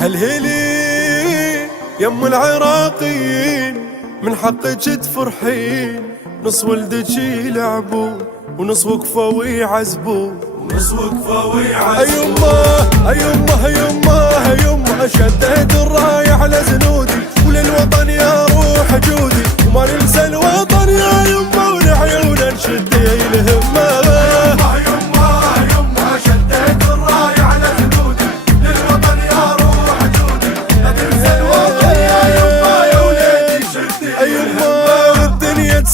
هالهيلي يم العراقيين من حقك تفرحين، نص ولدك يلعبون ونص وقفوا ويعزبون، ونص وقفوا ويعزبون. أيمه أيمه أيمه شديت الراية على زنودي، وللوطن يا روح جودي، وما ننسى الوطن يا يمه ولعيون نشد الهمه.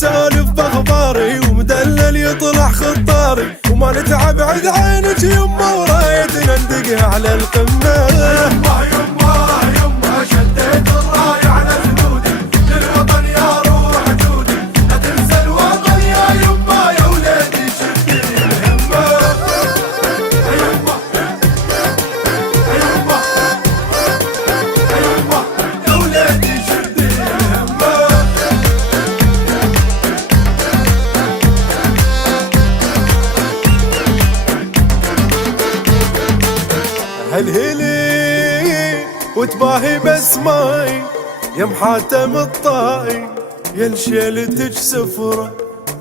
سالف باخباري ومدلل يطلع خطاري، وما نتعب عد عينك يمه ورايتنا ندق على القمه. يمه يمه يمه شديت الرايه على جنودي، للوطن يا روح جودي، لا تنسى الوطن يا يمه يا ولادي شدي الهمه. يمه يمه يمه يا ولادي شدي الهمه. هالهيلي وتباهي بسماي يا محاتم الطاي، يا لشيلتك سفرة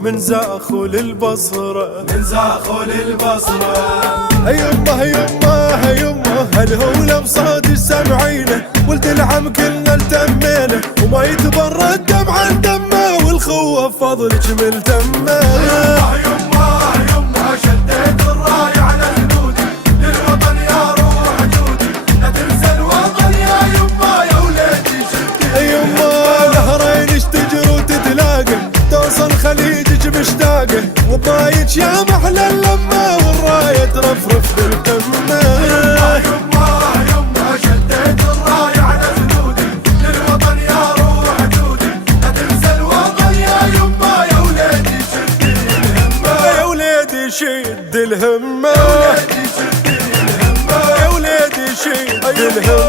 من زاخو للبصرة، من زاخو للبصرة. يمه يمه يمه هالهولة بصوت سمعينه، ولد العم كلنا التمينا، وما يتبرد دمع دمه والخوة بفضلك ملتمه. يمه يمه يمه شديت الراية على جنودي، للوطن يا روح جودي، لا تنسى الوطن يا يمه يا ولادي شدي. يمه نهرين تجر وتتلاقى، توصل خليجك مشتاقه، وبايك يا محلى اللمه والرايه ترفرف بالقمه. يمه يمه شديت الراية على جنودي، للوطن يا روح جودي، لا تنسى الوطن يا يمه يا ولادي شدي الهمه. يا ولادي شد الهمه، يا ولادي شدي الهمه. يا ولادي شد الهمه.